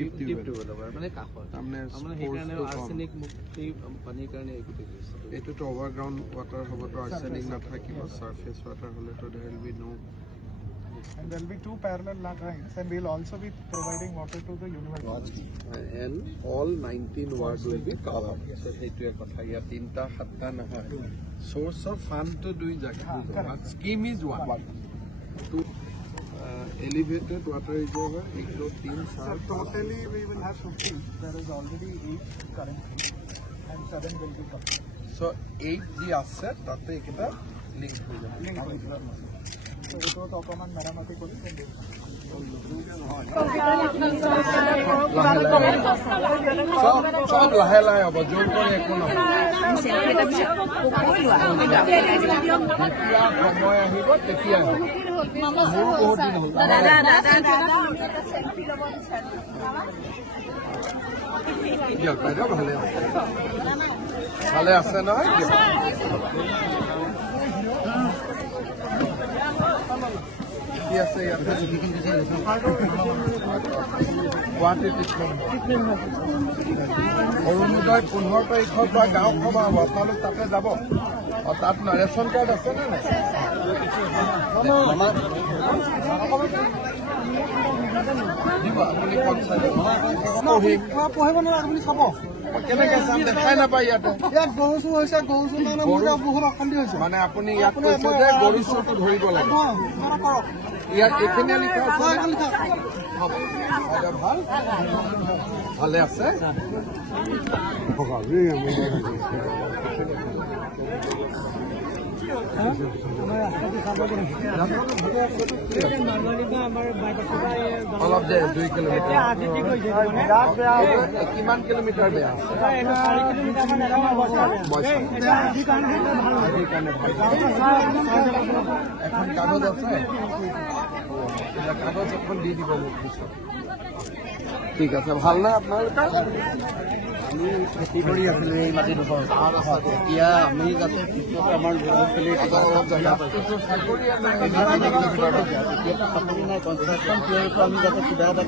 Deep tubewell মানে কাষত মানে সেইকাৰণে আৰ্ছেনিক মুক্তি পানীৰ কাৰণে এইটোতো ওভাৰগ্ৰাউণ্ড ৱাটাৰ হ'বতো আৰ্ছেনিক নাথাকিব সাৰফেস ৱাটাৰ হ'লেতো there will be no. And there will be 2 parallel lines, and we will also be providing water to the university. And all 19 wards will be covered. So সেইটো কথা ইয়া 3টা 7টা নহয়. Source of fund to do jaga. But scheme is one. To elevated water is over. 1 2 3 So totally we will have 50. There is already 8 currently, and 7 will be coming. So 8 ji asset tate ekta link ho jabe. So it was Okoman Maramati Police and সব লাহে লাহে হ'ব জোৰ কৰি একো নহয় সময় আহিব তেতিয়া বহুত দিন হ'ল দিয়ক বাইদেউ ভালে আছে নহয় অৰুণোদয় 15 তাৰিখৰ পৰা গাঁও সভা হ'ব আপোনালোক তাতে যাব তাত ৰেচন কাৰ্ড আছে নে নাই আপুনি পঢ়িব নালাগে আপুনি চাব কেনেকে চাম দেখাই নাপায় ইয়াতে ইয়াত গৰু চুৰ হৈছে গৰু চুৰ মানে মোৰ বহুত অশান্তি হৈছে মানে আপুনি ইয়াত কৈছে যে গৰু চুৰটো ধৰিব লাগে ইয়াত এইখিনি লিখা ভাল ভালে আছে অলপ দে 2 কিলোমিটাৰ কিমান কিলোমিটাৰ বেয়া এখন কাগজ আছে কাগজ এখন দি দিব মোক পিছত ঠিক আছে ভাল নাই আপোনালোকে আমি খেতি কৰি আছিলো এই মাটিডোখৰ এতিয়া আমি যাতে পিছত আমাৰ চাকৰি নাই কনষ্ট্ৰাকশ্যন পিৰিয়ডটো আমি যাতে কিবা এটা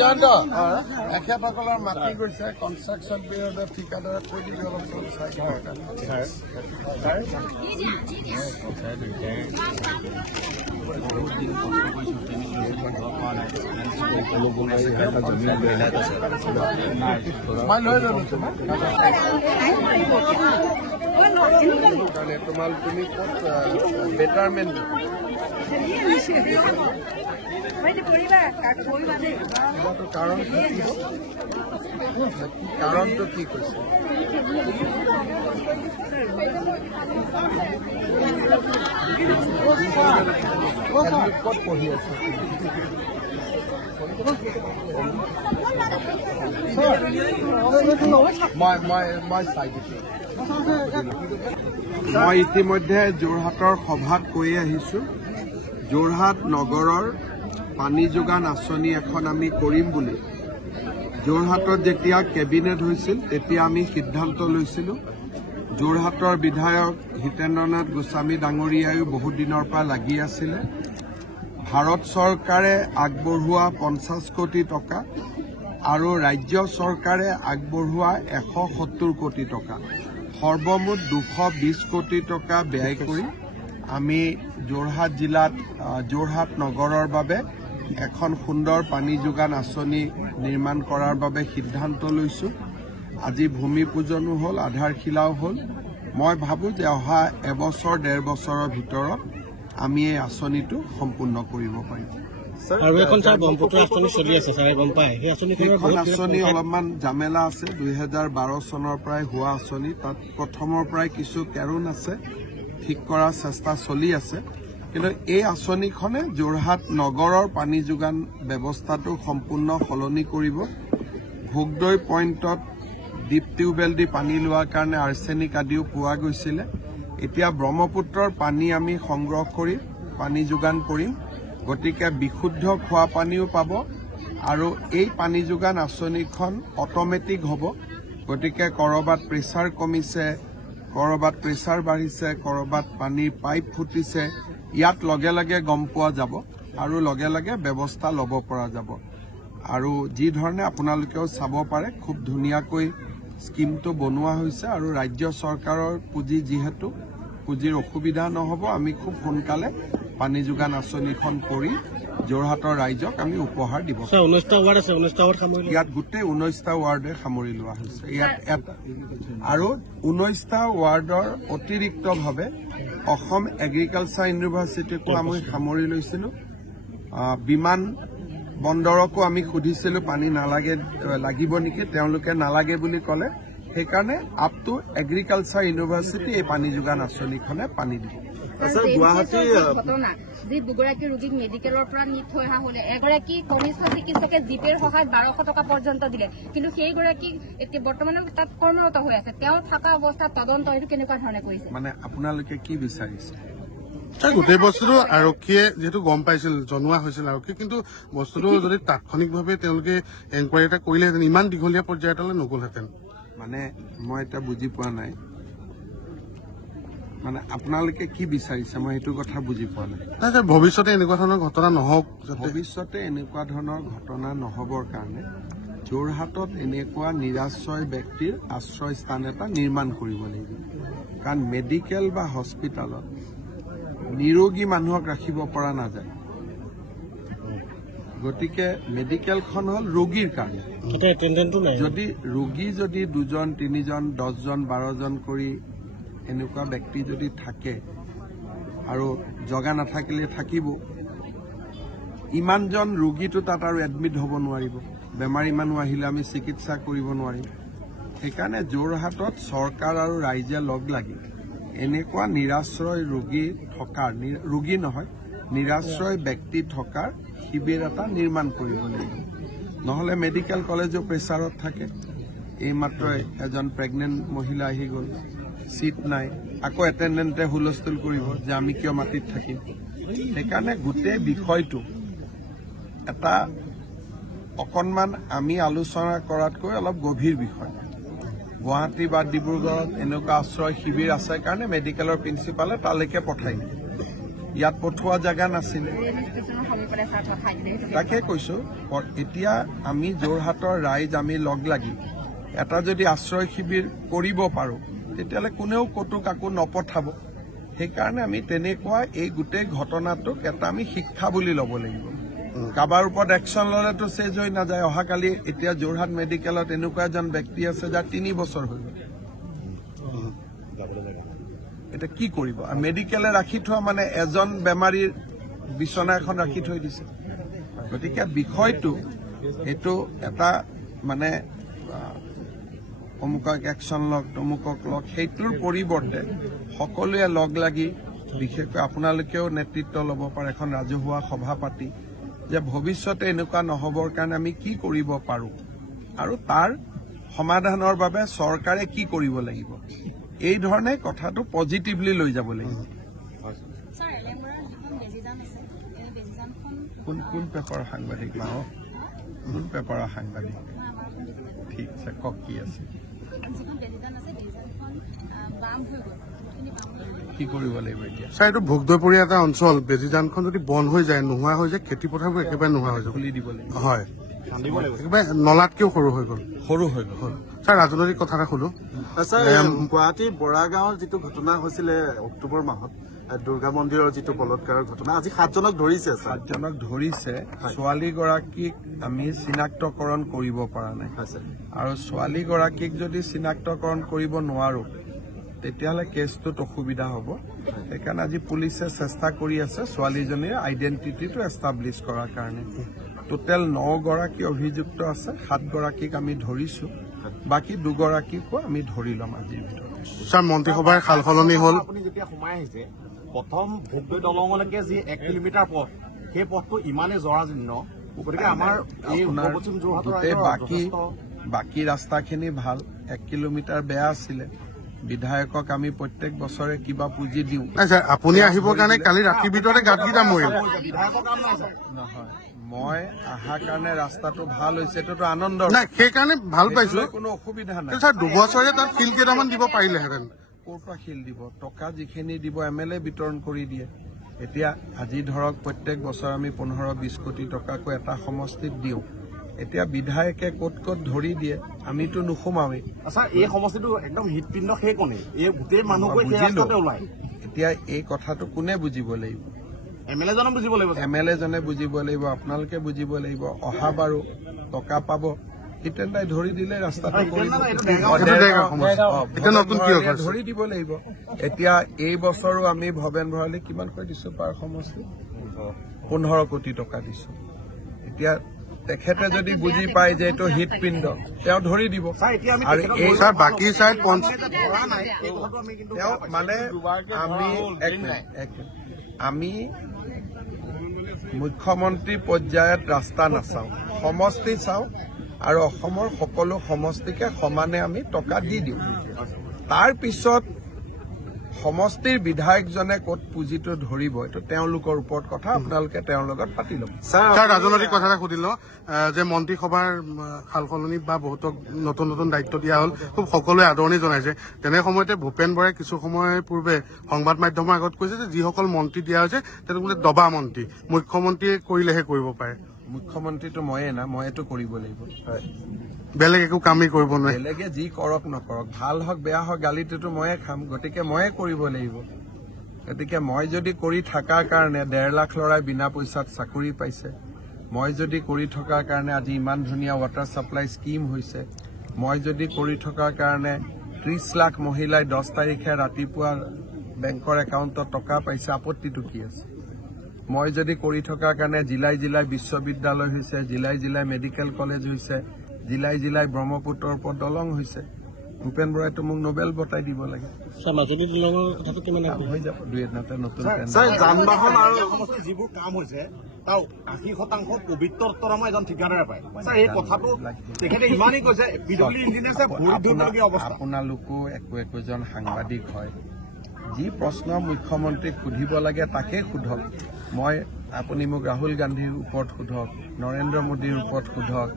জয়ন্ত এখেতসকলৰ মাটি গৈছে কনষ্ট্ৰাকশ্যন পিৰিয়ডত ঠিকাদাৰে কৈ দিবি অলপ চাই তোমাল তুমি ক'ত বেটাৰমেণ্ট কাৰণটো কি কৈছে ক'ত পঢ়ি আছে মই ইতিমধ্যে যোৰহাটৰ সভাত কৈ আহিছো যোৰহাট নগৰৰ পানী যোগান আঁচনি এখন আমি কৰিম বুলি যোৰহাটত যেতিয়া কেবিনেট হৈছিল তেতিয়া আমি সিদ্ধান্ত লৈছিলো যোৰহাটৰ বিধায়ক হিতেন্দ্ৰনাথ গোস্বামী ডাঙৰীয়ায়ো বহুত দিনৰ পৰা লাগি আছিলে ভাৰত চৰকাৰে আগবঢ়োৱা 50 কোটি টকা আৰু ৰাজ্য চৰকাৰে আগবঢ়োৱা 170 কোটি টকা সৰ্বমুঠ 220 কোটি টকা ব্যয় কৰি আমি যোৰহাট জিলাত যোৰহাট নগৰৰ বাবে এখন সুন্দৰ পানী যোগান আঁচনি নিৰ্মাণ কৰাৰ বাবে সিদ্ধান্ত লৈছো আজি ভূমি পূজনো হ'ল আধাৰশিলাও হ'ল মই ভাবো যে অহা এবছৰ 1.5 বছৰৰ ভিতৰত আমি এই আঁচনিটো সম্পূৰ্ণ কৰিব পাৰিম আৰু এখন স্যাৰ ব্ৰহ্মপুত্ৰ আঁচনি চলি আছে স্যাৰ গম পায় সেই আঁচনি অলপমান জামেলা আছে 2012 চনৰ পৰাই হোৱা আঁচনি তাত প্ৰথমৰ পৰাই কিছু কেৰুণ আছে ঠিক কৰাৰ চেষ্টা চলি আছে কিন্তু এই আঁচনিখনে যোৰহাট নগৰৰ পানী যোগান ব্যৱস্থাটো সম্পূৰ্ণ সলনি কৰিব ভোগদৈ পইণ্টত ডিপ টিউবেল দি পানী লোৱাৰ কাৰণে আৰ্ছেনিক আদিও পোৱা গৈছিলে এতিয়া ব্ৰহ্মপুত্ৰৰ পানী আমি সংগ্ৰহ কৰি পানী যোগান কৰিম গতিকে বিশুদ্ধ খোৱা পানীও পাব আৰু এই পানী যোগান আঁচনিখন অটোমেটিক হ'ব গতিকে কৰবাত প্ৰেছাৰ কমিছে কৰবাত প্ৰেছাৰ বাঢ়িছে কৰবাত পানীৰ পাইপ ফুটিছে ইয়াত লগে লগে গম পোৱা যাব আৰু লগে লগে ব্যৱস্থা ল'ব পৰা যাব আৰু যি ধৰণে আপোনালোকেও চাব পাৰে খুব ধুনীয়াকৈ স্কিমটো বনোৱা হৈছে আৰু ৰাজ্য চৰকাৰৰ পুঁজি যিহেতু পুঁজিৰ অসুবিধা নহ'ব আমি খুব সোনকালে পানী যোগান আঁচনিখন কৰি যোৰহাটৰ ৰাইজক আমি উপহাৰ দিব। 19টা ৱাৰ্ড আছে, 19টা ৱাৰ্ড সামৰি ইয়াত গোটেই 19টা ৱাৰ্ডে সামৰি লোৱা হৈছে ইয়াত আৰু 19টা ৱাৰ্ডৰ অতিৰিক্তভাৱে অসম এগ্ৰিকালচাৰ ইউনিভাৰ্চিটিকো আমি সামৰি লৈছিলো। বিমান বন্দৰকো আমি সুধিছিলো পানী নালাগে লাগিব নেকি, তেওঁলোকে নালাগে বুলি ক'লে। সেইকাৰণে আপ টু এগ্ৰিকালচাৰ ইউনিভাৰ্চিটি এই পানী যোগান আঁচনিখনে পানী দিব। ঘটনা যি দুগৰাকী ৰোগীক মেডিকেলৰ পৰা নি থৈ অহা হলে এগৰাকী কনিষ্ঠ চিকিৎসকে জিপেৰ সহায়ত 1200 টকা পৰ্যন্ত দিলে, কিন্তু সেইগৰাকী এতিয়া বৰ্তমানে তাত কৰ্মৰত হৈ আছে। তেওঁ থকা অৱস্থাত তদন্ত এইটো কেনেকুৱা ধৰণে কৰিছে? মানে আপোনালোকে কি বিচাৰিছে? গোটেই বস্তুটো আৰক্ষীয়ে যিহেতু গম পাইছিল, জনোৱা হৈছিল আৰক্ষী, কিন্তু বস্তুটো যদি তাৎক্ষণিকভাৱে তেওঁলোকে এনকুৱাৰী এটা কৰিলেহেঁতেন ইমান দীঘলীয়া পৰ্যায় এটালৈ নগলহেঁতেন। মানে মই এটা বুজি পোৱা নাই, মানে আপোনালোকে কি বিচাৰিছে মই সেইটো কথা বুজি পোৱা নাই। ভৱিষ্যতে এনেকুৱা ধৰণৰ ঘটনা নহওক, ভৱিষ্যতে এনেকুৱা ধৰণৰ ঘটনা নহবৰ কাৰণে যোৰহাটত এনেকুৱা নিৰাশ্ৰয় ব্যক্তিৰ আশ্ৰয় স্থান এটা নিৰ্মাণ কৰিব লাগিব। কাৰণ মেডিকেল বা হস্পিটেলত নিৰোগী মানুহক ৰাখিব পৰা নাযায়। গতিকে মেডিকেলখন হ'ল ৰোগীৰ কাৰণে। যদি ৰোগী যদি 2জন 3জন 10জন 12জন কৰি এনেকুৱা ব্যক্তি যদি থাকে আৰু জগা নাথাকিলে থাকিব, ইমানজন ৰোগীটো তাত আৰু এডমিট হ'ব নোৱাৰিব। বেমাৰী মানুহ আহিলে আমি চিকিৎসা কৰিব নোৱাৰিম। সেইকাৰণে যোৰহাটত চৰকাৰ আৰু ৰাইজে লগ লাগি এনেকুৱা নিৰাশ্ৰয় ৰোগী থকাৰ, ৰোগী নহয় নিৰাশ্ৰয় ব্যক্তি থকাৰ শিবিৰ এটা নিৰ্মাণ কৰিব লাগিব। নহলে মেডিকেল কলেজো প্ৰেছাৰত থাকে। এইমাত্ৰ এজন প্ৰেগনেণ্ট মহিলা আহি গ'ল, চিট নাই, আকৌ এটেণ্ডেণ্টে হুলস্থুল কৰিব যে আমি কিয় মাটিত থাকিম। সেইকাৰণে গোটেই বিষয়টো এটা অকণমান আমি আলোচনা কৰাতকৈ অলপ গভীৰ বিষয়। গুৱাহাটী বা ডিব্ৰুগড়ত এনেকুৱা আশ্ৰয় শিবিৰ আছে কাৰণে মেডিকেলৰ প্ৰিন্সিপালে তালৈকে পঠাই দিয়ে। ইয়াত পঠোৱা জেগা নাছিলে। তাকে কৈছো, এতিয়া আমি যোৰহাটৰ ৰাইজ আমি লগ লাগি এটা যদি আশ্ৰয় শিবিৰ কৰিব পাৰো তেতিয়াহ'লে কোনেও ক'তো কাকো নপঠাব। সেইকাৰণে আমি তেনেকুৱা এই গোটেই ঘটনাটোক এটা আমি শিক্ষা বুলি ল'ব লাগিব। কাৰোবাৰ ওপৰত একশ্যন ল'লেতো চেজ হৈ নাযায়। অহাকালি এতিয়া যোৰহাট মেডিকেলত এনেকুৱা এজন ব্যক্তি আছে যাৰ 3 বছৰ হৈ গ'ল। এতিয়া কি কৰিব? মেডিকেলে ৰাখি থোৱা মানে এজন বেমাৰীৰ বিচনা এখন ৰাখি থৈ দিছে। গতিকে বিষয়টো এইটো এটা মানে অমুকক একশ্যন লওক তমুকক লওক, সেইটোৰ পৰিৱৰ্তে সকলোৱে লগ লাগি, বিশেষকৈ আপোনালোকেও নেতৃত্ব ল'ব পাৰে এখন ৰাজহুৱা সভা পাতি যে ভৱিষ্যতে এনেকুৱা নহবৰ কাৰণে আমি কি কৰিব পাৰোঁ আৰু তাৰ সমাধানৰ বাবে চৰকাৰে কি কৰিব লাগিব, এই ধৰণে কথাটো পজিটিভলি লৈ যাব লাগিব। কোন পেপাৰৰ সাংবাদিক বাৰু? কোন পেপাৰৰ সাংবাদিক? ঠিক আছে, কওক কি আছে? কি কৰিব লাগিব এতিয়া? ছাৰ, এইটো ভোগদৈপৰীয়া এটা অঞ্চল, বেজীজানখন যদি বন্ধ হৈ যায়, নোহোৱা হৈ যায়, খেতি পথাৰবোৰ একেবাৰে নোহোৱা হৈ যাব। খুলি দিব লাগিব। হয়, একেবাৰে নলাতকেও সৰু হৈ গ'ল। ছাৰ, ৰাজনৈতিক কথা এটা সোধো। গুৱাহাটীৰ বৰাগাঁৱৰ যিটো ঘটনা হৈছিলে অক্টোবৰ মাহত, দুৰ্গা মন্দিৰৰ যিটো বলৎকাৰৰ ঘটনা, আজি 7জনক ধৰিছে। 7জনক ধৰিছে। ছোৱালীগৰাকীক আমি চিনাক্তকৰণ কৰিব পৰা নাই, আৰু ছোৱালীগৰাকীক যদি চিনাক্তকৰণ কৰিব নোৱাৰো তেতিয়াহ'লে কেছটোত অসুবিধা হ'ব। সেইকাৰণে আজি পুলিচে চেষ্টা কৰি আছে ছোৱালীজনীৰ আইডেণ্টিটিটো এষ্টাব্লিছ কৰাৰ কাৰণে। টোটেল 9 গৰাকী অভিযুক্ত আছে, 7 গৰাকীক আমি ধৰিছো, বাকী 2 গৰাকীকো আমি ধৰি ল'ম আজিৰ ভিতৰত। ছাৰ, মন্ত্ৰীসভাৰ সাল সলনি হ'ল। আপুনি যেতিয়া সোমাই আহিছে, প্ৰথম ভোগদৈ দলঙলৈকে যি 1 কিলোমিটাৰ পথ, সেই পথটো ইমানেই জৰাজীৰ্ণ, গতিকে আমাৰ বাকী ৰাস্তাখিনি ভাল, 1 কিলোমিটাৰ বেয়া আছিলে। বিধায়কক আমি প্ৰত্যেক বছৰে কিবা পুঁজি দিওঁ। আপুনি আহিবৰ কাৰণে কালি ৰাতিৰ ভিতৰতে গাঁতকেইটা মৰিল। নহয়, মই অহাৰ কাৰণে ৰাস্তাটো ভাল হৈছে, এইটোতো আনন্দ। নাই, সেইকাৰণে ভাল পাইছো, কোনো অসুবিধা নাই। ছাৰ, 2 বছৰে তাত শিল কেইটামান দিব পাৰিলেহেঁতেন। ক'ৰ পৰা শিল দিব? টকা যিখিনি দিব MLA বিতৰণ কৰি দিয়ে। এতিয়া আজি ধৰক প্ৰত্যেক বছৰ আমি 15-20 কোটি টকাকৈ এটা সমষ্টিত দিওঁ। এতিয়া বিধায়কে ক'ত ক'ত ধৰি দিয়ে আমিতো নোসোমাৱেই। আচ্ছা এই সমষ্টিটো একদম হৃদপিণ্ড সেই কোণে এই গোটেই মানুহবোৰে সেই ৰাস্তাতে ওলায়। এতিয়া এই কথাটো কোনে বুজিব লাগিব? MLA জনে বুজিব লাগিব। MLA জনে বুজিব লাগিব, আপোনালোকে বুজিব লাগিব। অহা বাৰু টকা পাব, হিতেন্দাই ধৰি দিলে ৰাস্তাটো ধৰি দিব লাগিব। এতিয়া এই বছৰো আমি ভৱেন ভৰালীক কিমানকৈ দিছো পাৰ সমষ্টি? 15 কোটি টকা দিছো। এতিয়া তেখেতে যদি বুজি পায় যে এইটো হৃদপিণ্ড তেওঁ ধৰি দিব। আৰু এই বাকী চাইড তেওঁ মানে আমি মুখ্যমন্ত্ৰী পৰ্যায়ত ৰাস্তা নাচাওঁ, সমষ্টি চাওঁ আৰু অসমৰ সকলো সমষ্টিকে সমানে আমি টকা দি দিওঁ। তাৰ পিছত সমষ্টিৰ বিধায়কজনে ক'ত পুঁজিটো ধৰিব এইটো তেওঁলোকৰ ওপৰত কথা, আপোনালোকে তেওঁৰ লগত পাতি ল'ব। ছাৰ ৰাজনৈতিক কথা এটা সুধিল যে মন্ত্ৰীসভাৰ সাল সলনি বা বহুতক নতুন নতুন দায়িত্ব দিয়া হ'ল, খুব সকলোৱে আদৰণি জনাইছে। তেনে সময়তে ভূপেন বৰাই কিছু সময় পূৰ্বে সংবাদ মাধ্যমৰ আগত কৈছে যে যিসকল মন্ত্ৰী দিয়া হৈছে তেওঁলোক বোলে দবা মন্ত্ৰী, মুখ্যমন্ত্ৰীয়ে কৰিলেহে কৰিব পাৰে। মুখ্যমন্ত্ৰীটো ময়ে না, ময়েতো কৰিব লাগিব। বেলেগ একো কামেই কৰিব নোৱাৰে। বেলেগে যি কৰক নকৰক, ভাল হওক বেয়া হওক, গালিটোতো ময়ে খাম, গতিকে ময়ে কৰিব লাগিব। গতিকে মই যদি কৰি থকাৰ কাৰণে 1.5 লাখ ল'ৰাই বিনা পইচাত চাকৰি পাইছে, মই যদি কৰি থকাৰ কাৰণে আজি ইমান ধুনীয়া ৱাটাৰ ছাপ্লাই স্কিম হৈছে, মই যদি কৰি থকাৰ কাৰণে 30 লাখ মহিলাই 10 তাৰিখে ৰাতিপুৱা বেংকৰ একাউণ্টত টকা পাইছে, আপত্তিটো কি আছে? মই যদি কৰি থকাৰ কাৰণে জিলাই জিলাই বিশ্ববিদ্যালয় হৈছে, জিলাই জিলাই মেডিকেল কলেজ হৈছে, জিলাই জিলাই ব্ৰহ্মপুত্ৰৰ ওপৰত দলং হৈছে, ভূপেন বৰাইতো মোক নোবেল বঁটাই দিব লাগে। মাজুলী দলঙৰ কথাটো কিমান হৈ যাব দুই এদিনতে নতুন যান বাহন আৰু সমষ্টি যিবোৰ কাম হৈছে তাও 80% পবিত্ৰ উত্তৰামা এজন ঠিকাদাৰে পায়। এই কথাটো তেখেতে ইমানেই কৈছে PWD ইঞ্জিনিয়াৰ্ছে ভৰি ধৰিবলগীয়া অৱস্থা। আপোনালোকো একোজন সাংবাদিক হয়, যি প্ৰশ্ন মুখ্যমন্ত্ৰীক সুধিব লাগে তাকে সোধক। আপুনি মোক ৰাহুল গান্ধীৰ ওপৰত সোধক, নৰেন্দ্ৰ মোদীৰ ওপৰত সোধক,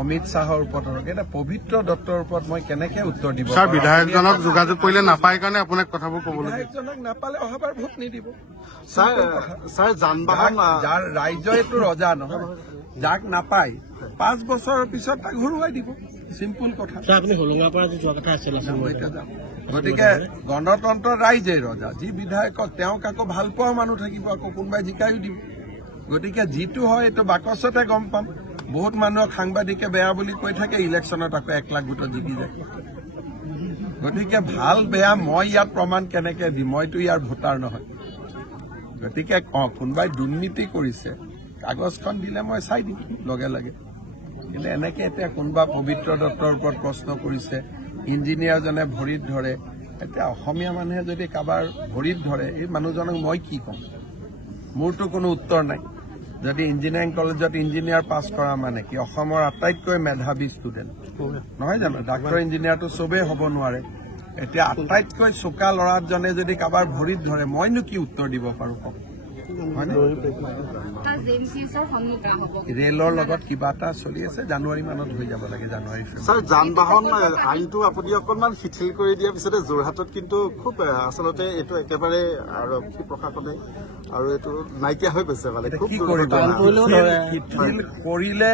অমিত শ্বাহৰ ওপৰত সোধক, এটা পবিত্ৰ দত্তৰ ওপৰত মই কেনেকে উত্তৰ দিব? ছাৰ বিধায়কজনক যোগাযোগ কৰিলে নাপায় কাৰণে আপোনাক কথাবোৰ ক'বলৈ বিধায়কজনক নাপালে অহাবাৰ ভোট নিদিব। ছাৰ যান বাহন যাৰ ৰাজ্য এইটো ৰজা নহয়, যাক নাপায় 5 বছৰৰ পিছত তাক ঘূৰুৱাই দিব, চিম্পুল কথা। আপুনি হোলোঙাৰ পৰা যোৱা কথা আছিল। গতিকে গণতন্ত্ৰৰ ৰাইজে ৰজা, যি বিধায়কক তেওঁক আকৌ ভাল পোৱা মানুহ থাকিব, আকৌ কোনোবাই জিকাইও দিব। গতিকে যিটো হয় এইটো বাকচতে গম পাম। বহুত মানুহক সাংবাদিকে বেয়া বুলি কৈ থাকে, ইলেকশ্যনত আকৌ 1 লাখ ভোটত জিকি যায়। গতিকে ভাল বেয়া মই ইয়াত প্ৰমাণ কেনেকে দিম? মইতো ইয়াৰ ভোটাৰ নহয়। গতিকে কোনোবাই দুৰ্নীতি কৰিছে, কাগজখন দিলে মই চাই দিম লগে লগে। কিন্তু এনেকে এতিয়া কোনোবা পবিত্ৰ দত্তৰ ওপৰত প্ৰশ্ন কৰিছে, ইঞ্জিনিয়াৰজনে ভৰিত ধৰে। এতিয়া অসমীয়া মানুহে যদি কাৰোবাৰ ভৰিত ধৰে, এই মানুহজনক মই কি ক'ম? মোৰতো কোনো উত্তৰ নাই। যদি ইঞ্জিনিয়াৰিং কলেজত ইঞ্জিনিয়াৰ পাছ কৰা মানে কি অসমৰ আটাইতকৈ মেধাৱী ষ্টুডেণ্ট নহয় জানো? ডাক্তৰ ইঞ্জিনিয়াৰটো চবেই হ'ব নোৱাৰে। এতিয়া আটাইতকৈ চোকা ল'ৰাজনে যদি কাৰোবাৰ ভৰিত ধৰে, মইনো কি উত্তৰ দিব পাৰোঁ কওক? ৰেলৰ লগত কিবা এটা চলি আছে, জানুৱাৰী মানত হৈ যাব লাগে, জানুৱাৰী। ছাৰ যান বাহন আইনটো আপুনি অকণমান শিথিল কৰি দিয়াৰ পিছতে যোৰহাটত কিন্তু খুব আচলতে এইটো একেবাৰে আৰক্ষী প্ৰশাসনে আৰু এইটো নাইকিয়া হৈ গৈছে মানে খুব শিথিল কৰিলে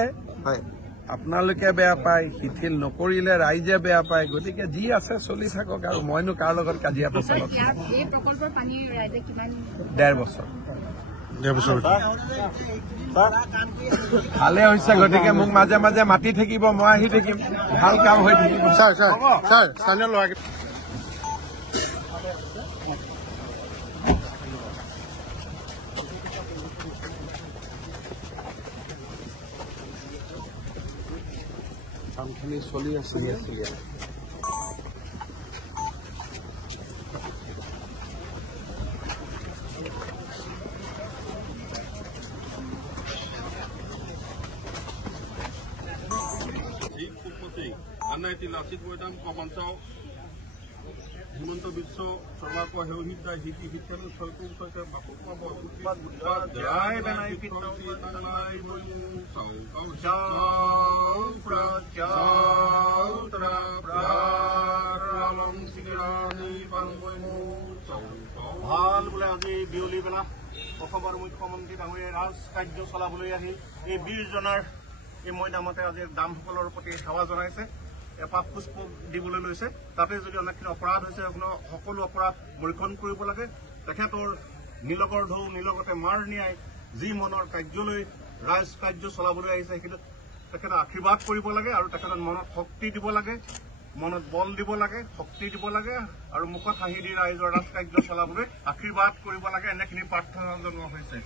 আপোনালোকে বেয়া পায়, শিথিল নকৰিলে ৰাইজে বেয়া পায়। গতিকে যি আছে চলি থাকক, আৰু মইনো কাৰ লগত কাজিয়া পেচালত। 1.5 বছৰ ভালে হৈছে। গতিকে মোক মাজে মাজে মাতি থাকিব, মই আহি থাকিম, ভাল কাম হৈ থাকিব। স্থানীয় ল'ৰা কামখিনি চলি আছে। লাচিত মৈদাম কমাঞ্চাও হিমন্ত বিশ্ব শৰ্মাক সেউহিতা হিতি শিক্ষানু ছয়কুম ছয়কে ভাল বোলে আজি বিয়লি বেলা অসমৰ মুখ্যমন্ত্ৰী ডাঙৰীয়াই ৰাজ কাৰ্য চলাবলৈ আহি এই বীৰজনাৰ এই মৈদামতে আজি দামসকলৰ প্ৰতি সেৱা জনাইছে এপাত পুষ্প দিবলৈ লৈছে তাতে যদি অনেকখিনি অপৰাধ হৈছে সকলো অপৰাধ মূল্যায়ন কৰিব লাগে তেখেতৰ নীলগৰ ঢৌ নীলগতে মাৰ নিয়াই যি মনৰ কাৰ্যলৈ ৰাইজ কাৰ্য চলাবলৈ আহিছে সেইটো তেখেতে আশীৰ্বাদ কৰিব লাগে আৰু তেখেতৰ মনত শক্তি দিব লাগে মনত বল দিব লাগে শক্তি দিব লাগে আৰু মুখত হাঁহি দি ৰাইজৰ ৰাজকাৰ্য চলাবলৈ আশীৰ্বাদ কৰিব লাগে এনেখিনি প্ৰাৰ্থনা জনোৱা হৈছে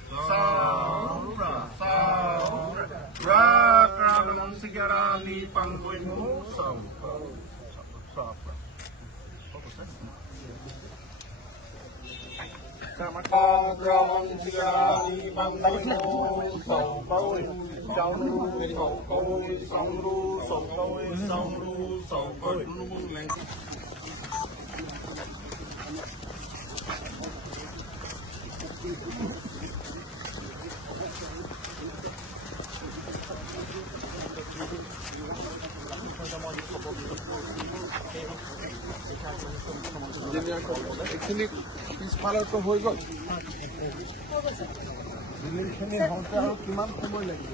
এইখিনি পিছফালেতো হৈ গ'ল এইখিনি হওঁতে আৰু কিমান সময় লাগিব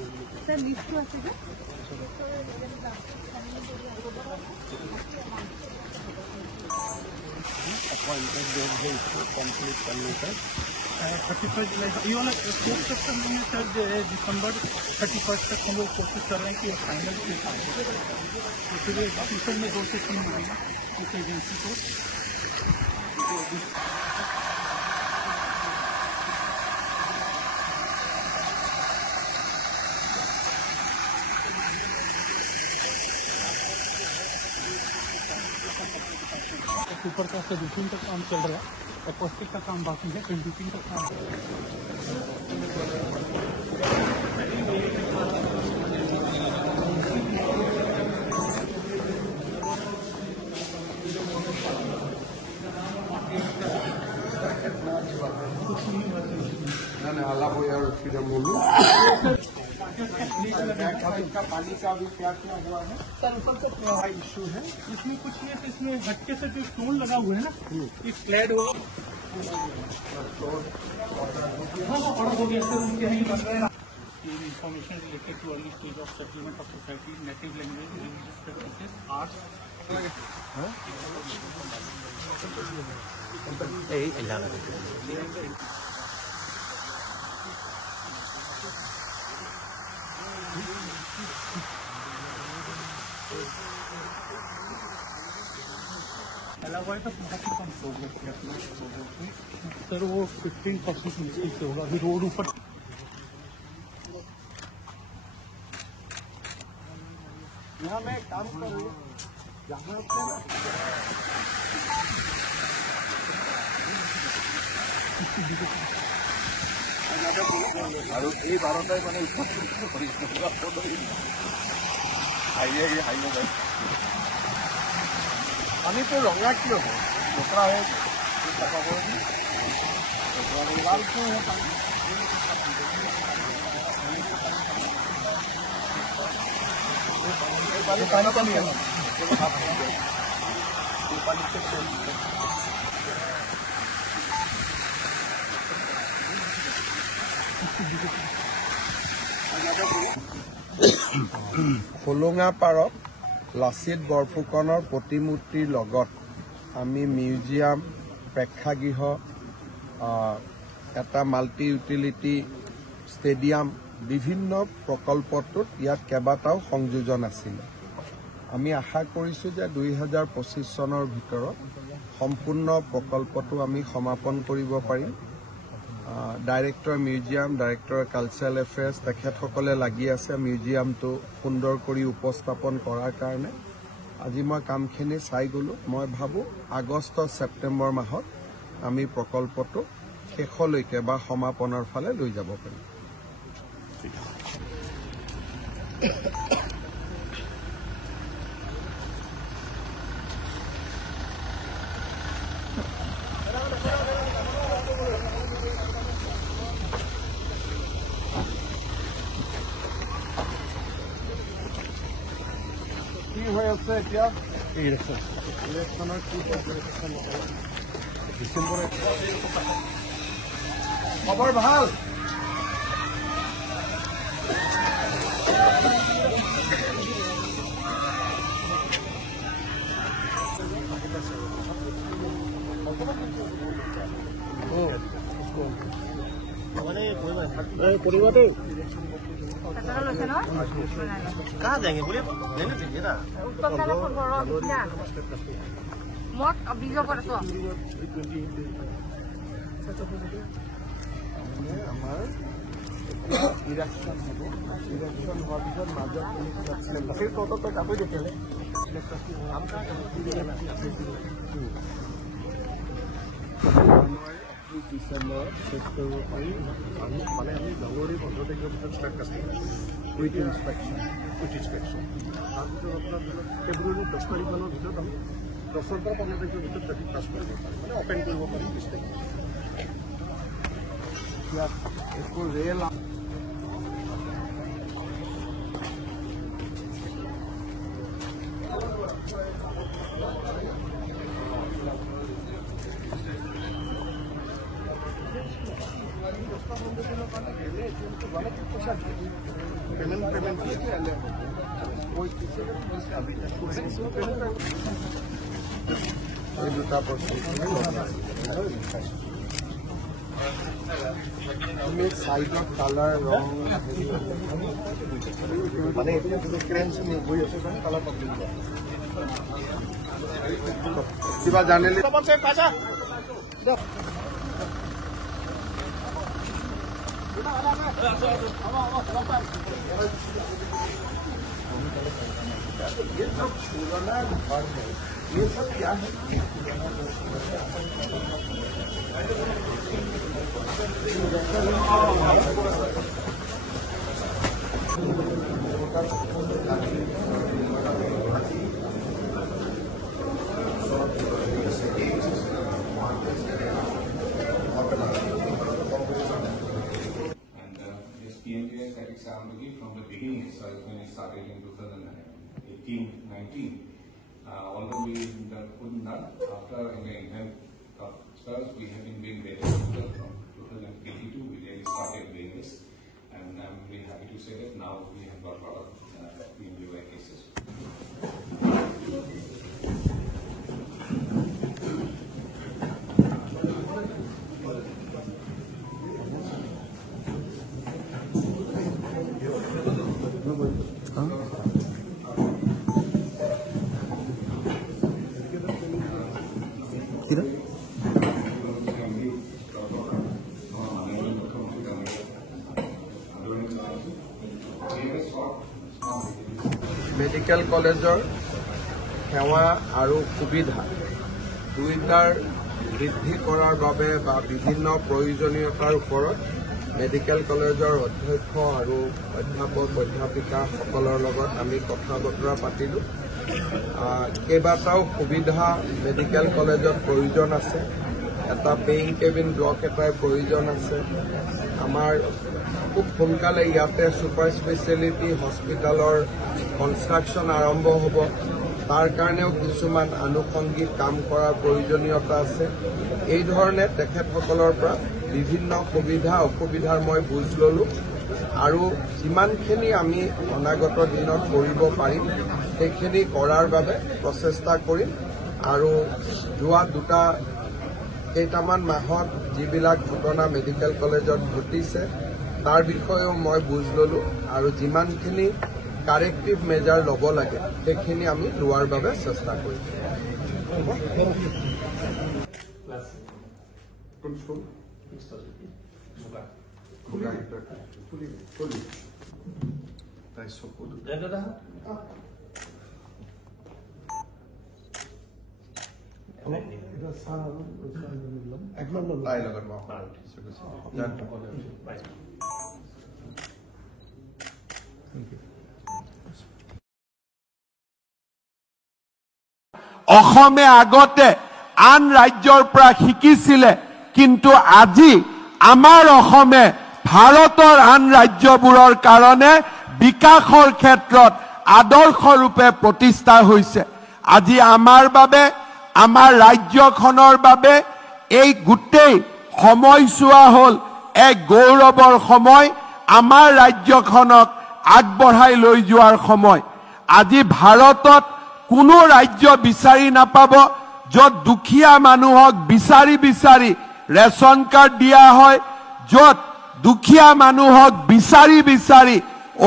कंप्लीट कर लेकर 31 जुलाई ये वाला 4 सितंबर में सर दिसंबर 31 तक हम लोग कोशिश कर रहे हैं कि फाइनल के पास तो फिर ऑफिसर में 2 से 3 महीने इस एजेंसी को ऊपर का सर्विसिंग का काम चल रहा है एक्वास्टिक का काम बाकी है कंडीटिंग का काम अल्लाह को यार फ्रीडम बोलूं पानी का भी क्या हुआ है सर ऊपर से इशू है इसमें कुछ नहीं है इसमें हटके से जो स्टोन लगा हुआ है ना ये फ्लैट हो गया सर उनके नहीं बन रहे हैं information related too early stage of settlement of society native language religious practices arts अलावा तो बहुत ही कम प्रोग्रेस किया सर वो 15% मिस्टेक से होगा अभी रोड ऊपर यहाँ मैं काम करूँ यहाँ আৰু এই বাৰটাই মানে পানীটো ৰঙা কিয় হয় বোকা হয় চাফা কৰি লাল কিয় হয় পানী পানী পানী হোলোঙা পাৰত লাচিত বৰফুকনৰ প্ৰতিমূৰ্তিৰ লগত আমি মিউজিয়াম প্ৰেক্ষাগৃহ এটা মাল্টি ইউটিলিটি ষ্টেডিয়াম বিভিন্ন প্ৰকল্পটোত ইয়াত কেইবাটাও সংযোজন আছিলে আমি আশা কৰিছোঁ যে 2025 চনৰ ভিতৰত সম্পূৰ্ণ প্ৰকল্পটো আমি সমাপন কৰিব পাৰিম director museum director cultural affairs তেখেতসকলে লাগি আছে মিউজিয়ামটো সুন্দৰ কৰি উপস্থাপন কৰাৰ কাৰণে আজি মই কামখিনি চাই গ'লো মই ভাবোঁ আগষ্ট ছেপ্টেম্বৰ মাহত আমি প্ৰকল্পটো শেষলৈকে বা সমাপনৰ ফালে লৈ যাব পাৰিম কি হৈ আছে এতিয়া ইলেকশ্যনৰ কি ডিচেম্বৰ খবৰ ভাল कहाँ जाएंगे बोलिए लेने दीजिए ना মত অভিযোগ কৰছো আমাৰ ইলেকশ্যন হ'ব ইলেকশ্যন হোৱাৰ পিছত মাজত সেই তত কাপোৰ দেখিলে ডিচেম্বৰ শেষ কৰিব পাৰি আমি মানে আমি জানুৱাৰী 15 তাৰিখৰ পিছত ষ্টাৰ্ট কৰিম উইথ ইনস্পেকশ্যন তাৰপিছত আপোনাৰ ফেব্ৰুৱাৰী 10 তাৰিখমানৰ ভিতৰত আমি 10 পৰা 15 তাৰিখৰ ভিতৰত যদি পাছ কৰিব পাৰি মানে অপেন কৰিব পাৰি 20 তাৰিখ ইয়াত একো ৰেল এই দুটা বস্তু আমি সাইডত কালাৰ ৰং মানে এতিয়া ক্ৰেঞ্চ গৈ আছে কাৰণে কালাৰ পাবলিক কিবা জানিলে ये सब पुराना घर है ये सब क्या है from the beginning itself when it started in 2018-19. Although we couldn't done after in the event of stars, we have been doing very well from 2022. We really started doing this, and I'm really happy to say that now we have got a lot of PMUI cases. Medical কলেজৰ সেৱা আৰু সুবিধা দুইটাৰ বৃদ্ধি কৰাৰ বাবে বা বিভিন্ন প্ৰয়োজনীয়তাৰ ওপৰত মেডিকেল কলেজৰ অধ্যক্ষ আৰু অধ্যাপক অধ্যাপিকাসকলৰ লগত আমি কথা বতৰা পাতিলোঁ কেইবাটাও সুবিধা মেডিকেল কলেজত প্ৰয়োজন আছে এটা পেইং কেবিন ব্লক এটাৰ প্ৰয়োজন আছে আমাৰ খুব সোনকালে ইয়াতে ছুপাৰ স্পেচিয়েলিটি হস্পিটেলৰ কনষ্ট্ৰাকশ্যন আৰম্ভ হ'ব তাৰ কাৰণেও কিছুমান আনুষংগিক কাম কৰাৰ প্ৰয়োজনীয়তা আছে এই ধৰণে তেখেতসকলৰ পৰা বিভিন্ন সুবিধা অসুবিধাৰ মই বুজ ললোঁ আৰু যিমানখিনি আমি অনাগত দিনত কৰিব পাৰিম সেইখিনি কৰাৰ বাবে প্ৰচেষ্টা কৰিম আৰু যোৱা কেইটামান মাহত যিবিলাক ঘটনা মেডিকেল কলেজত ঘটিছে তাৰ বিষয়েও মই বুজ ললোঁ আৰু যিমানখিনি কাৰেক্টিভ মেজাৰ ল'ব লাগে সেইখিনি আমি লোৱাৰ বাবে চেষ্টা কৰিম অসমে আগতে আন ৰাজ্যৰ পৰা শিকিছিলে কিন্তু আজি আমাৰ অসমে ভাৰতৰ আন ৰাজ্যবোৰৰ কাৰণে বিকাশৰ ক্ষেত্ৰত আদৰ্শৰূপে প্ৰতিষ্ঠা হৈছে আজি আমাৰ বাবে আমাৰ ৰাজ্যখনৰ বাবে এই গোটেই সময়ছোৱা হ'ল এক গৌৰৱৰ সময় আমাৰ ৰাজ্যখনক আগবঢ়াই লৈ যোৱাৰ সময় আজি ভাৰতত কোনো ৰাজ্য বিচাৰি নাপাব য'ত দুখীয়া মানুহক বিচাৰি ৰেচন কাৰ্ড দিয়া হয় য'ত দুখীয়া মানুহক বিচাৰি বিচাৰি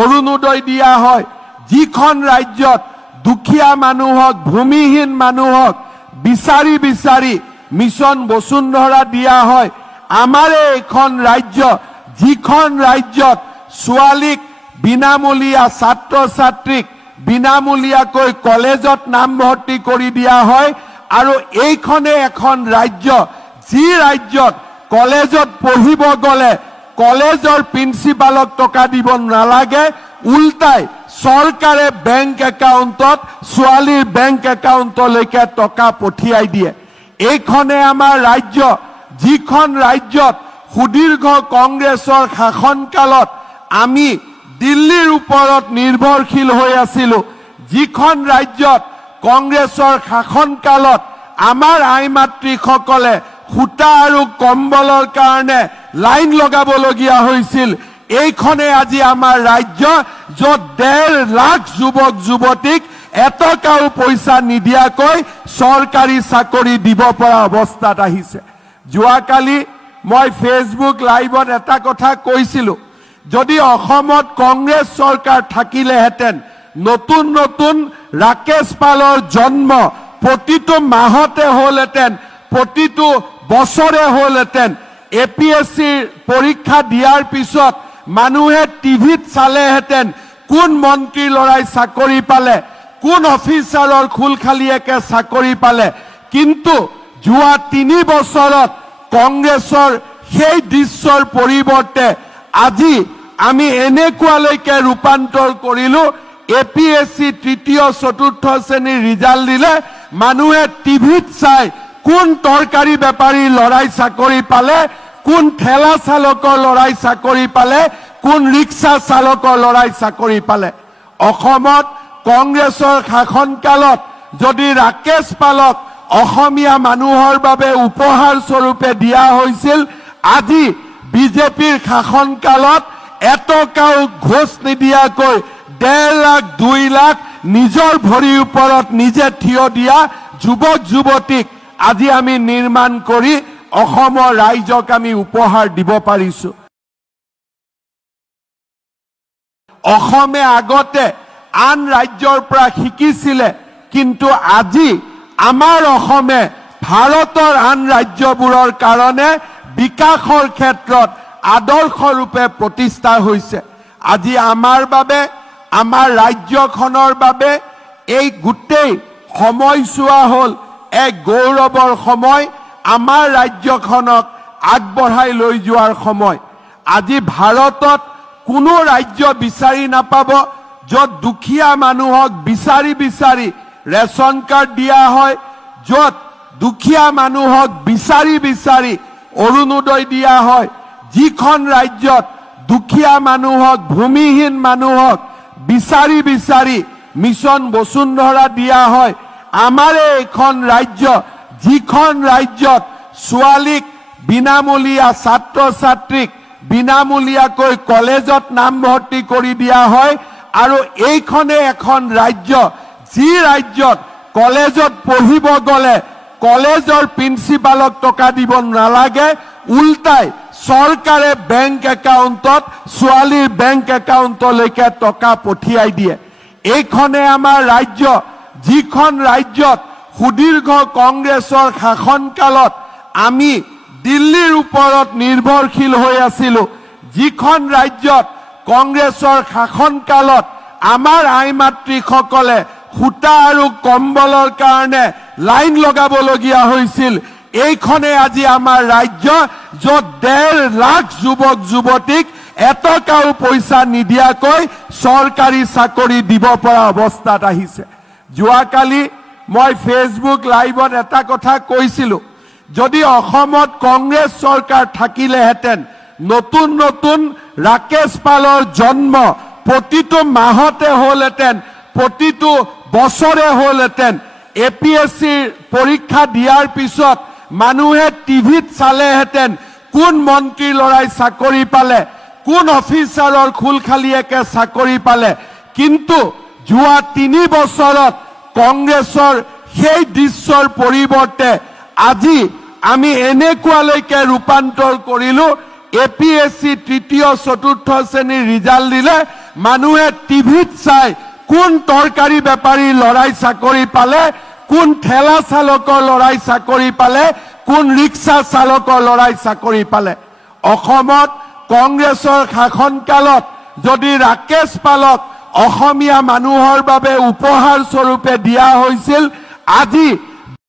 অৰুণোদয় দিয়া হয়, যিখন ৰাজ্যত দুখীয়া মানুহক ভূমিহীন মানুহক বিচাৰি বিচাৰি মিছন বসুন্ধৰা দিয়া হয়, আমাৰ এইখন ৰাজ্য যিখন ৰাজ্যত ছোৱালীক বিনামূলীয়া ছাত্ৰ ছাত্ৰীক বিনামূলীয়াকৈ কলেজত নামভৰ্তি কৰি দিয়া হয়, আৰু এইখনে এখন ৰাজ্য যি ৰাজ্যত কলেজত পঢ়িব গ'লে কলেজৰ প্ৰিন্সিপালক টকা দিব নালাগে, উল্টাই চৰকাৰে বেংক একাউণ্টত ছোৱালীৰ বেংক একাউণ্টলৈকে টকা পঠিয়াই দিয়ে। এইখনে আমাৰ ৰাজ্য যিখন ৰাজ্যত সুদীৰ্ঘ কংগ্ৰেছৰ শাসনকালত আমি দিল্লীৰ ওপৰত নিৰ্ভৰশীল হৈ আছিলো, যিখন ৰাজ্যত কংগ্ৰেছৰ শাসনকালত আমাৰ আই মাতৃসকলে সূতা আৰু কম্বলৰ কাৰণে লাইন লগাবলগীয়া হৈছিল, এইখনে আজি আমাৰ ৰাজ্য য'ত 1.5 লাখ যুৱক যুৱতীক এটকাও পইচা নিদিয়াকৈ চৰকাৰী চাকৰি দিব পৰা অৱস্থাত আহিছে। যোৱাকালি মই ফেচবুক লাইভত এটা কথা কৈছিলো, যদি অসমত কংগ্ৰেছ চৰকাৰ থাকিলেহেঁতেন নতুন নতুন ৰাকেশ পালৰ জন্ম প্ৰতিটো মাহতে হ'লহেঁতেন, প্ৰতিটো বছৰে হ'লহেঁতেন। APSCৰ পৰীক্ষা দিয়াৰ পিছত মানুহে টিভিত চালেহেঁতেন কোন মন্ত্ৰীৰ ল'ৰাই চাকৰি পালে, কোন অফিচাৰৰ খুলখালিয়েকে চাকৰি পালে। কিন্তু যোৱা 3 বছৰত কংগ্ৰেছৰ সেই দৃশ্যৰ পৰিৱৰ্তে আজি আমি এনেকুৱালৈকে ৰূপান্তৰ কৰিলো, APSC 3য়-4ৰ্থ শ্ৰেণীৰ ৰিজাল্ট দিলে মানুহে টিভিত চাই কোন তৰকাৰী বেপাৰীৰ ল'ৰাই চাকৰি পালে, কোন ঠেলা চালকৰ ল'ৰাই চাকৰি পালে, কোন ৰিক্সা চালকৰ ল'ৰাই চাকৰি পালে। অসমত কংগ্ৰেছৰ শাসনকালত যদি ৰাকেশ পালক অসমীয়া মানুহৰ বাবে উপহাৰ স্বৰূপে দিয়া হৈছিল, আজি বিজেপিৰ শাসনকালত এটকাও ঘোষ নিদিয়াকৈ 1.5 লাখ 2 লাখ নিজৰ ভৰিৰ ওপৰত নিজে থিয় দিয়া যুৱক যুৱতীক আজি আমি নিৰ্মাণ কৰি অসমৰ ৰাইজক আমি উপহাৰ দিব পাৰিছো। অসমে আগতে আন ৰাজ্যৰ পৰা শিকিছিলে, কিন্তু আজি আমাৰ অসমে ভাৰতৰ আন ৰাজ্যবোৰৰ কাৰণে বিকাশৰ ক্ষেত্ৰত আদৰ্শৰূপে প্ৰতিষ্ঠা হৈছে। আজি আমাৰ বাবে, আমাৰ ৰাজ্যখনৰ বাবে এই গোটেই সময়ছোৱা হ'ল এক গৌৰৱৰ সময়, আমাৰ ৰাজ্যখনক আগবঢ়াই লৈ যোৱাৰ সময়। আজি ভাৰতত কোনো ৰাজ্য বিচাৰি নাপাব য'ত দুখীয়া মানুহক বিচাৰি বিচাৰি ৰেচন কাৰ্ড দিয়া হয়, য'ত দুখীয়া মানুহক বিচাৰি বিচাৰি অৰুণোদয় দিয়া হয়, যিখন ৰাজ্যত দুখীয়া মানুহক ভূমিহীন মানুহক বিচাৰি বিচাৰি মিছন বসুন্ধৰা দিয়া হয়। আমাৰ এইখন ৰাজ্য যিখন ৰাজ্যত ছোৱালীক বিনামূলীয়া ছাত্ৰ ছাত্ৰীক বিনামূলীয়াকৈ কলেজত নামভৰ্তি কৰি দিয়া হয়, আৰু এইখনে এখন ৰাজ্য যি ৰাজ্যত কলেজত পঢ়িব গ'লে কলেজৰ প্ৰিন্সিপালক টকা দিব নালাগে, উল্টাই চৰকাৰে বেংক একাউণ্টত ছোৱালীৰ বেংক একাউণ্টলৈকে টকা পঠিয়াই দিয়ে। এইখনে আমাৰ ৰাজ্য যিখন ৰাজ্যত সুদীৰ্ঘ কংগ্ৰেছৰ শাসনকালত আমি দিল্লীৰ ওপৰত নিৰ্ভৰশীল হৈ আছিলো, যিখন ৰাজ্যত কংগ্ৰেছৰ শাসনকালত আমাৰ আই মাতৃসকলে সূতা আৰু কম্বলৰ কাৰণে লাইন লগাবলগীয়া হৈছিল, এইখনে আজি আমাৰ ৰাজ্য য'ত 1.5 লাখ যুৱক যুৱতীক এটকাও পইচা নিদিয়াকৈ চৰকাৰী চাকৰি দিব পৰা অৱস্থাত আহিছে। যোৱাকালি মই ফেচবুক লাইভত এটা কথা কৈছিলো, যদি অসমত কংগ্ৰেছ চৰকাৰ থাকিলেহেঁতেন নতুন নতুন ৰাকেশ পালৰ জন্ম প্ৰতিটো মাহতে হ'লহেঁতেন, প্ৰতিটো বছৰে হ'লহেঁতেন। APSCৰ পৰীক্ষা দিয়াৰ পিছত মানুহে টিভিত চালেহেঁতেন কোন মন্ত্ৰীৰ ল'ৰাই চাকৰি পালে, কোন অফিচাৰৰ খুলখালিয়েকে চাকৰি পালে। কিন্তু যোৱা 3 বছৰত কংগ্ৰেছৰ সেই দৃশ্যৰ পৰিৱৰ্তে আজি আমি এনেকুৱালৈকে ৰূপান্তৰ কৰিলো, APSC তৃতীয় চতুৰ্থ শ্ৰেণীৰ ৰিজাল্ট দিলে মানুহে টিভিত চাই কোন তৰকাৰী বেপাৰী লৰাই চাকৰি পালে, কোন ঠেলা চালকৰ লৰাই চাকৰি পালে, কোন ৰিক্সা চালকৰ লৰাই চাকৰি পালে। অসমত কংগ্ৰেছৰ শাসনকালত যদি ৰাকেশ পালক অসমীয়া মানুহৰ বাবে উপহাৰ স্বৰূপে দিয়া হৈছিল, আজি